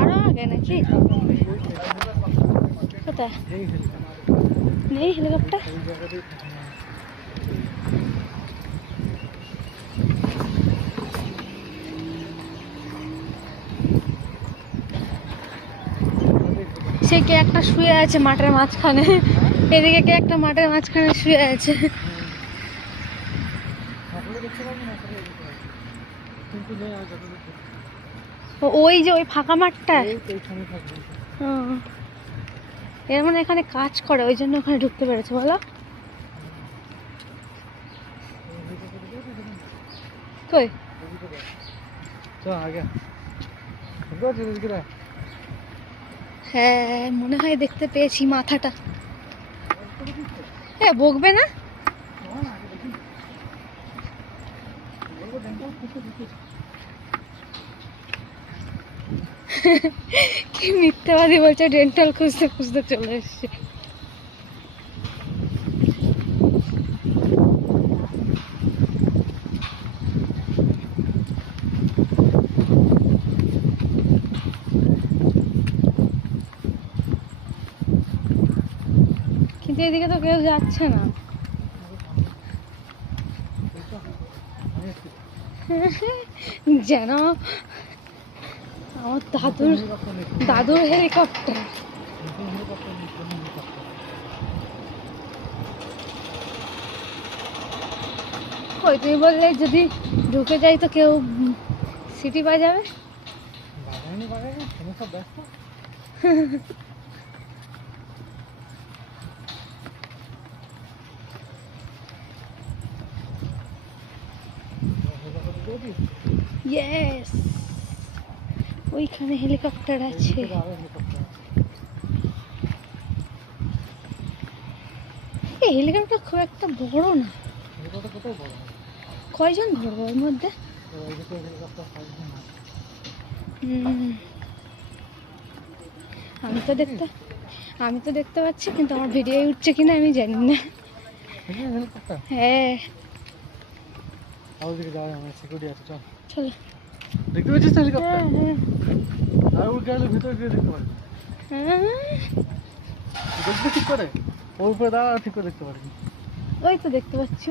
আরো আগে নাকি? কোথায় নেই হেলিকপ্টার? সে কে একটা শুয়ে আছে মাঠের মাঝখানে, এদিকে কে একটা মাঠের মাঝখানে শুয়ে আছে। ওই যে ওই ফাঁকা মাঠটা, এর মানে এখানে কাজ করে, ওই জন্য ওখানে ঢুকতে পেরেছে। বলো কই হ্যাঁ মনে হয় দেখতে পেয়েছি মাথাটা। হ্যাঁ বকবে না। কি মিথ্যাবাদী বলছে, ডেন্টাল খুঁজতে খুঁজতে চলে এসছে। কিন্তু এদিকে তো কেউ যাচ্ছে না। যেন আমার দাদুর হেলিকপ্টার। কই তুমি বললে যদি ঢুকে যাই তো কেউ সিটি বাজাবে। ইয়েস, ওইখানে হেলিকপ্টার আছে। এই হেলিকপ্টার খুব একটা বড় না। কয়জন ধরবো ওর মধ্যে? আমি তো দেখতে পাচ্ছি, কিন্তু আমার ভিডিও উঠছে কিনা আমি জানি না। হ্যাঁ চলো। দেখতে পাচ্ছিস হেলিকপ্টার? আর ওর গেলে ভিতরে গিয়ে দেখতে পারবি। দেখবে ঠিক করে, ওর উপরে দাঁড়া ঠিক করে দেখতে পারবি। ওই তো দেখতে পাচ্ছি।